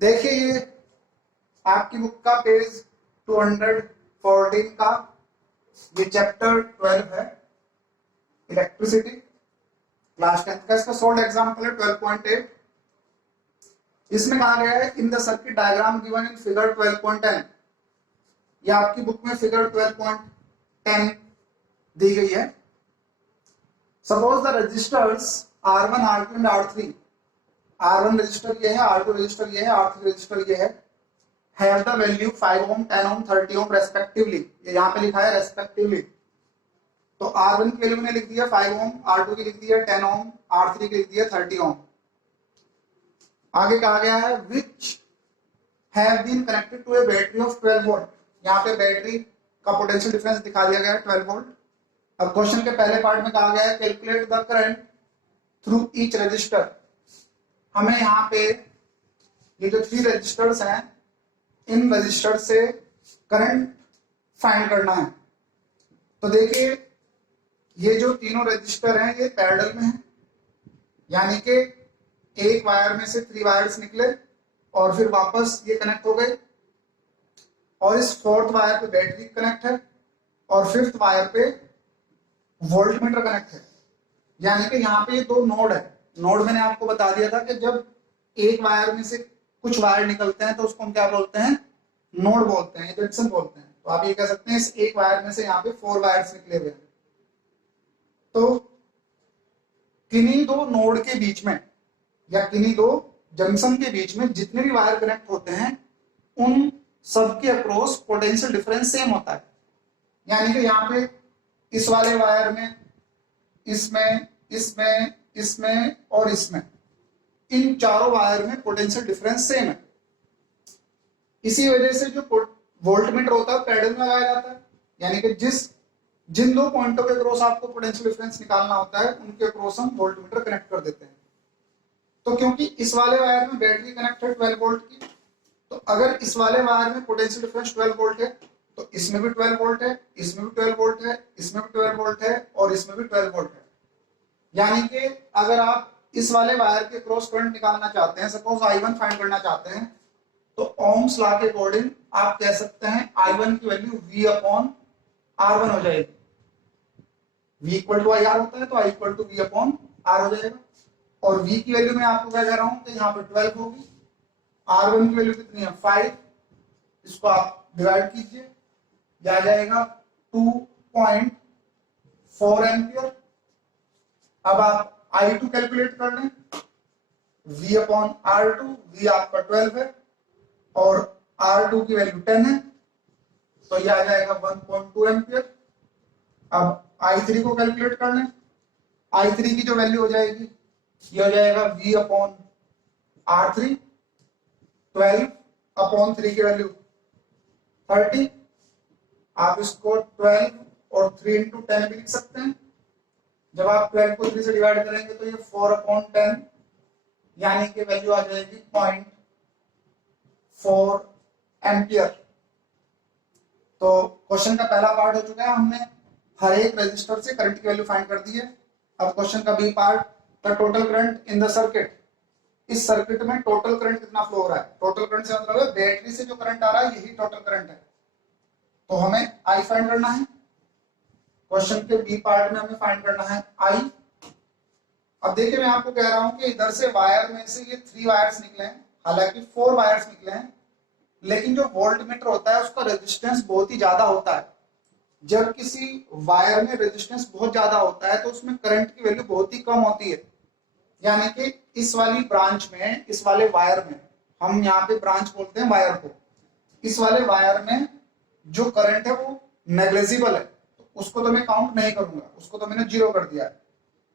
देखिए ये आपकी बुक का पेज 214 का ये चैप्टर 12 है, इलेक्ट्रिसिटी, क्लास 10 का इसका सोल्ड एग्जाम्पल है 12.8। इसमें कहा गया है इन the circuit diagram given in figure 12.10। ये आपकी बुक में फिगर 12.10 दी गई है। Suppose the registers R1, R2 and R3, R1 register ये है, R2 रजिस्टर ये है, R3 रजिस्टर ये है, have the value 5 ohm, 10 ohm, 30 ohm respectively। ये यहाँ पे लिखा है respectively। तो R1 की वैल्यू मैंने लिख दिया 5 ohm, R2 की लिख दिया 10 ohm, R3 की लिख दिया 30 ohm। आगे कहा गया है which have been connected to a battery of 12 volt। यहाँ पे बैटरी का पोटेंशियल डिफरेंस दिखा दिया गया है 12 वोल्ट। अब क्वेश्चन के पहले पार्ट में कहा गया है calculate the current through each resistor. हमें यहाँ पे ये जो 3 रजिस्टर्स हैं इन रजिस्टर से करंट फाइंड करना है। तो देखिए ये जो तीनों रजिस्टर हैं ये पैरेलल में हैं, यानी कि एक वायर में से 3 वायर्स निकले और फिर वापस ये कनेक्ट हो गए, और इस 4th वायर पे बैटरी कनेक्ट है और 5th वायर पे वोल्टमीटर कनेक्ट है। यानी कि यहाँ पे ये 2 नोड है। नोड मैंने आपको बता दिया था कि जब एक वायर में से कुछ वायर निकलते हैं तो उसको हम क्या बोलते हैं, नोड बोलते हैं, जंक्शन बोलते हैं। तो आप ये कह सकते हैं इस एक वायर में से यहाँ पे 4 वायर्स निकले हुए हैं। तो किन्हीं 2 नोड के बीच में या किन्हीं 2 जंक्शन के बीच में जितने भी वायर कनेक्ट होते हैं उन सबके अक्रॉस पोटेंशियल डिफरेंस सेम होता है। यानी कि यहाँ पे इस वाले वायर में, इसमें, इसमें, इसमें और इसमें, इन चारों वायर में पोटेंशियल डिफरेंस सेम है। इसी वजह से जो वोल्टमीटर होता है पैरेलल में लगाया जाता है। यानी कि जिन 2 पॉइंटों के क्रॉस आपको पोटेंशियल डिफरेंस निकालना होता है उनके क्रॉस हम वोल्टमीटर कनेक्ट कर देते हैं। तो क्योंकि इस वाले वायर में बैटरी कनेक्ट है 12 वोल्ट की, तो अगर इस वाले वायर में पोटेंशियल डिफरेंस 12 वोल्ट है तो इसमें भी 12 वोल्ट है, इसमें भी 12 वोल्ट है, इसमें भी 12 वोल्ट है और इसमें भी 12 वोल्ट है। यानी कि अगर आप इस वाले वायर के क्रॉस करंट निकालना चाहते हैं, सपोज I1 फाइंड करना चाहते हैं, तो ओम्स लॉ के अकॉर्डिंग आप कह सकते हैं I1 की वैल्यू V/R1 हो जाएगी। V इक्वल टू IR होता है तो I इक्वल टू V/R हो जाएगा। और V की वैल्यू मैं आपको क्या कह रहा हूं कि यहाँ पर 12 होगी, R1 की वैल्यू कितनी है 5, इसको आप डिवाइड कीजिए, आ जाएगा 2.4 एम्पियर। अब आप I2 कैलकुलेट कर लें, V/R2, V आपका 12 है और R2 की वैल्यू 10 है, तो यह आ जाएगा 1.2 एम्पियर। अब I3 को कैलकुलेट कर लें, I3 की जो वैल्यू हो जाएगी ये हो जाएगा V/R3, 12/3 की वैल्यू 30। आप इसको 12 और 3 इंटू 10 भी लिख सकते हैं। जब आप 12 को 3 से डिवाइड करेंगे तो ये 4/10 यानी कि वैल्यू आ जाएगी 0.4 एम्पियर। तो क्वेश्चन का पहला पार्ट हो चुका है, हमने हर एक रजिस्टर से करंट की वैल्यू फाइंड कर दी है। अब क्वेश्चन का B part, the total current in the circuit. इस सर्किट में टोटल करंट कितना फ्लो हो रहा है। टोटल करंट से मतलब है बैटरी से जो करंट आ रहा है यही टोटल करंट है। तो हमें I फाइंड करना है। क्वेश्चन के बी पार्ट में हमें फाइंड करना है I। अब देखिए मैं आपको कह रहा हूं कि इधर से वायर में से ये 3 वायर्स निकले हैं, हालांकि 4 वायर्स निकले हैं, लेकिन जो वोल्टमीटर होता है उसका रेजिस्टेंस बहुत ही ज्यादा होता है। जब किसी वायर में रेजिस्टेंस बहुत ज्यादा होता है तो उसमें करंट की वैल्यू बहुत ही कम होती है। यानी कि इस वाली ब्रांच में, इस वाले वायर में, हम यहाँ पे ब्रांच बोलते हैं वायर को, इस वाले वायर में जो करंट है वो नेग्लिजिबल है, तो उसको तो मैं काउंट नहीं करूंगा, उसको तो मैंने 0 कर दिया है।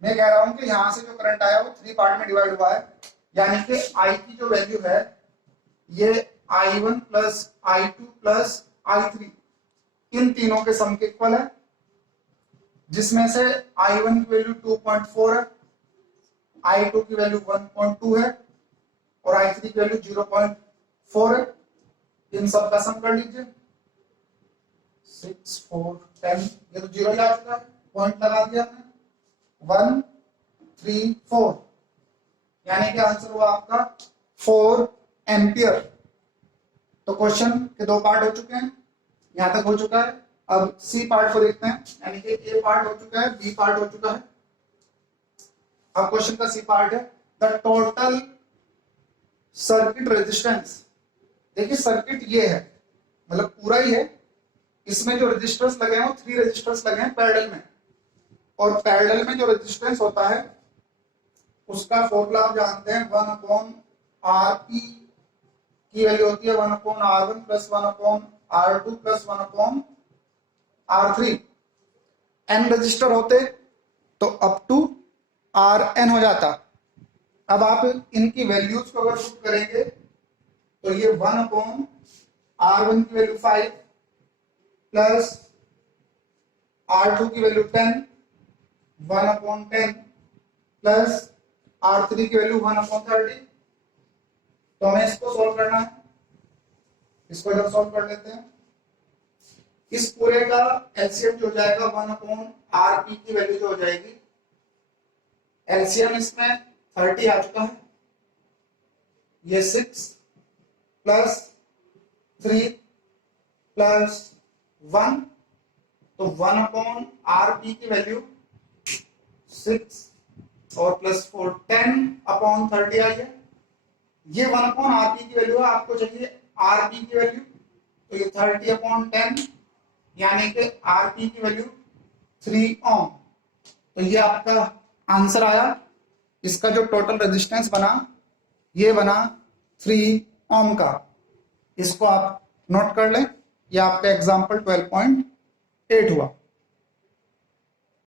मैं कह रहा हूं कि यहां से जो करंट आया वो 3 पार्ट में डिवाइड हुआ है। यानी कि I की जो वैल्यू है ये I1 plus I2 plus I3 इन तीनों के सम के इक्वल है, जिसमें से I1 की वैल्यू 2.4 है, I2 की वैल्यू 1.2 है और I3 की वैल्यू 0.4 है। इन सब का सम कर लीजिए, 6, 4, 10, ये तो 0 आ चुका है, पॉइंट लगा दिया हमने, 1, 3, 4, यानी कि आंसर हुआ आपका 4 एम्पियर। तो क्वेश्चन के दो पार्ट हो चुके हैं, यहां तक हो चुका है। अब सी पार्ट को देखते हैं, यानी कि ए पार्ट हो चुका है, बी पार्ट हो चुका है। अब क्वेश्चन का सी पार्ट है, द टोटल सर्किट रेजिस्टेंस। देखिए सर्किट ये है, मतलब पूरा ही है, इसमें जो रेजिस्टेंस लगे हैं वो 3 रेजिस्टेंस लगे हैं पैरेलल में, और पैरेलल में जो रेजिस्टेंस होता है उसका फॉर्मूला आप जानते हैं, 1/RP की वैल्यू होती है 1/R1 plus 1/R2 plus 1/R3। n register होते तो अप टू Rn हो जाता। अब आप इनकी वैल्यूज को अगर पुट करेंगे तो ये 1/R1 की वैल्यू 5 प्लस R2 की वैल्यू 10, 1/10 प्लस R3 की वैल्यू 1/30। तो हमें इसको सॉल्व करना है, इसको जब सॉल्व कर लेते हैं, इस पूरे का एलसीएम जो हो जाएगा 1/RP की वैल्यू जो हो जाएगी, एलसीएम इसमें 30 आ चुका है, ये 6 प्लस 3 प्लस 1, तो 1/RP की वैल्यू 6 और प्लस 4 10/30 आई है। ये 1/RP की वैल्यू है, आपको चाहिए RP की वैल्यू, तो ये 30/10 यानी कि RP की वैल्यू 3 ओम। तो ये आपका आंसर आया। इसका जो टोटल रेजिस्टेंस बना ये बना 3 ओम का। इसको आप नोट कर लें, ये आपका एग्जाम्पल 12.8 हुआ।